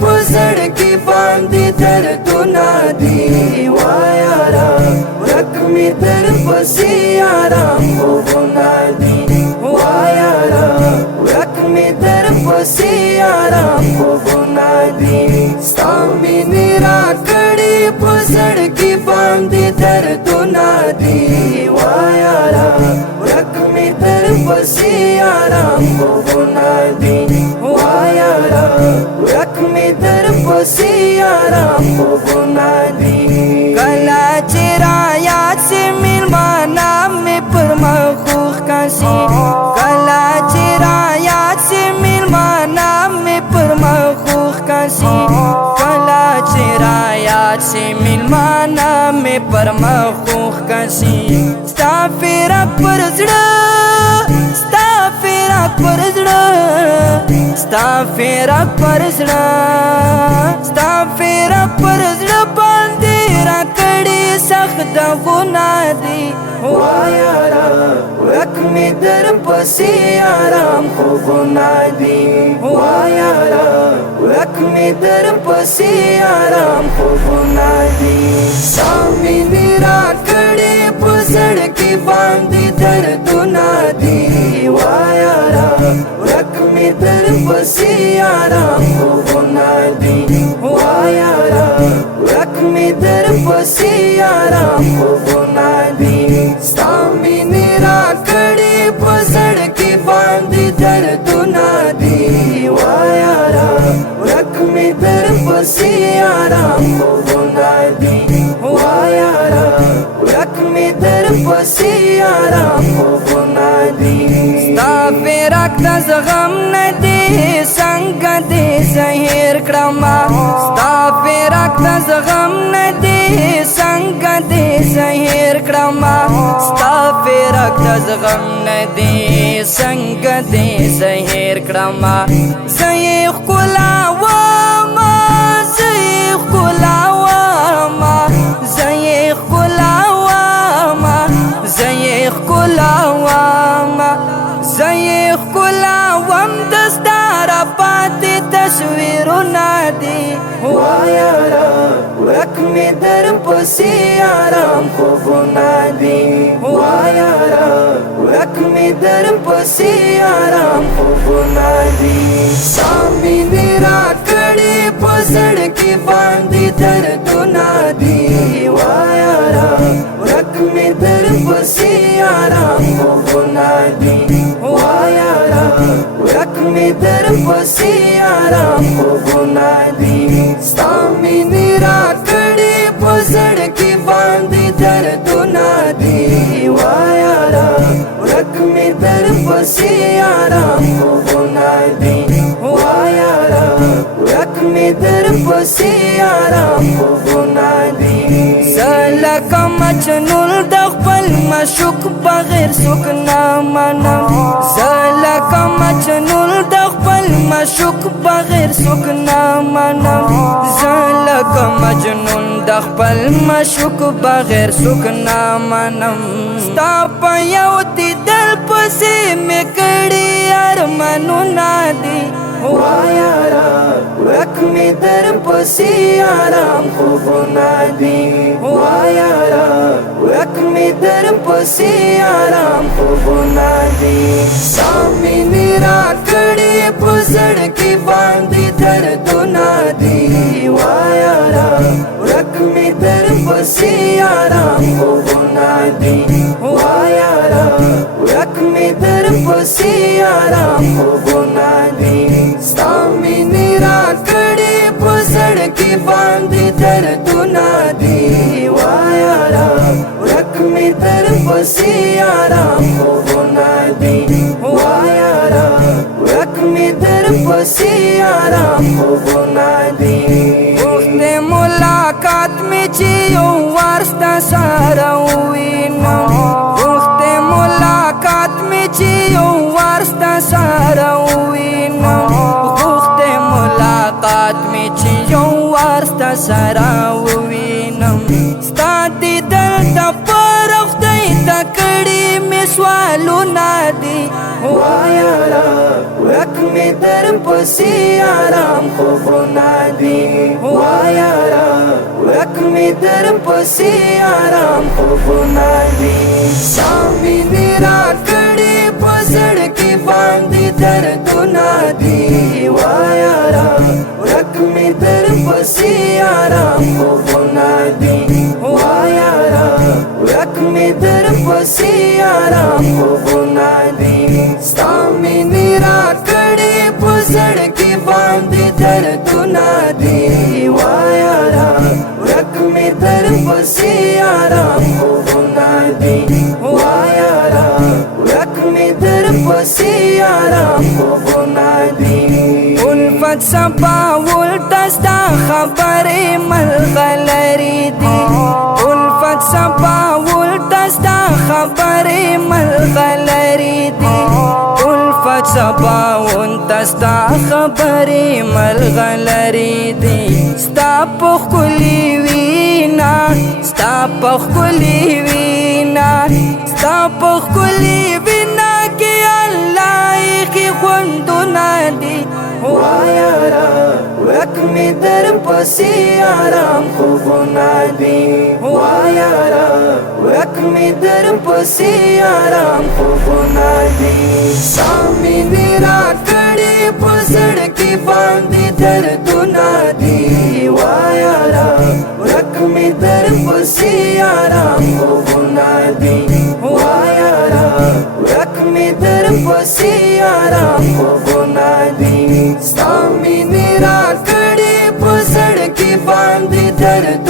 पुसड़ की बांधी दर्द नादी वायारा रकमी दर पसियारा नादी वायारा रकमी दर पसियारा नादी सामी निराकड़ी पुसड़ की बांधी दर्द नादी वायारा रकमी दर पसियारा नादी वायारा रकमी दर पसियारा नादी कला चिराया से मिलवाना में परमखूख कासी कला चिराया से मिलवाना में परमखूख कासी कला चिराया से मिलवाना में परमखूख कासी स्ताफिरा परजड़ा स्ताफिरा परजड़ा स्ताफिरा परजड़ा स्ताफिरा परजड़ा बांधेरा कड़ी सख्त गुनादी वायारा रकमी दर पसियारा गुनादी वायारा रकमी दर पसियारा गुनादी सामी निराकड़ी पुसड़ की बांधी दर दुनादी वायारा रकमी दर पसियारा गुनादी वायारा रकमी दर पसियारा गुनादी सामी निराकड़ी पुसड़ की बांधी दर दुनादी वायारा रकमी दर पसियारा गुनादी वायारा रकमी दर पसियारा गुनादी स्ताफे रक्त जगम नदी संग दे जहीर क्रमा स्ताफे रक्त जगम नदी संग दे जहीर क्रमा स्ताफे रक्त जगम नदी संग दे जहीर क्रमा जहीर कुलावामा जहीर कुलावामा जहीर कुलावामा जहीर कुलावामा जहीर कुलावाम दस्तारा पाती तस्वीर नादी वायारा रकमी दर पसियारा गुनादी वायारा रकमी दर पसियारा गुनादी सामी निराकड़ी पुसड़ की बांधी दर दुनादी वायारा रकमी दर पसियारा गुनादी वायारा रकमी दर पसियारा गुनादी सामी निराकड़ी पुसड़ की बांधी दर दुनादी वायारा रकमी दर पसियारा गुनादी वायारा रकमी दर पसियारा गुनादी सलक मजनुल दखल मशुक बगैर सुकना मनम सलक मजनुल दखल मशुक बगैर सुकना मनम सलक मजनुल दखल मशुक बगैर सुकना मनम स्ताप यौती दल पसे में कड़ी अरमनु नादी वायारा रकमी दर पसियारा गुनादी वायारा रकमी दर पसियारा गुनादी सामी निराकड़ी पुसड़ की बांधी दर दुनादी वायारा रकमी दर पसियारा गुनादी वायारा रकमी दर पसियारा गुनादी सामी निराकड़ी पुसड़ की बांधी दर दुनादी वायारा रकमी दर पसियारा गुनादी वायारा रकमी दर पसियारा गुनादी। چې یو وار ستا سره ووینم غوښتی ملاقات مې چې یو وار ستا سره ووینم غوښتی ملاقات مې چې یو وار ستا سره ووینم ستا دیدل ته پر خدای ته کړي مې سوالونه دي وایاره ورک مې در پسې آرام خوبونه دي وایاره ورک مې در پسې آرام خوبونه دي ستا مینې راکړې په زړه کې باندې دردونه دي وایاره ورک مې در پسې آرام خوبونه دي وایاره ورک مې در پسې آرام خوبونه دي ستا مینې راکړې په زړه کې باندې دردونه دي وایاره ورک مې در پسې آرام خوبونه دي وایاره ورک مې در پسې آرام خوبونه دي الفت سبا ولټه ستا خبرې ملغلرې دي الفت سبا ولټه ستا خبرې ملغلرې دي الفت سبا ولټه ستا خبرې ملغلرې دي ستا په ښکلي وینا ستا په ښکلي وینا ستا په ښکلي وینا کې الله ایښي خوندونه دي وایاره ورک مې در پسې آرام خوبونه دي وایاره ورک مې در پسې آرام خوبونه دي ستا مینې راکړې په زړه کې باندې دردونه دي وایاره ورک مې در پسې آرام خوبونه دي وایاره ورک مې در پسې آرام خوبونه دي ستا مینې راکړې په زړه کې باندې درد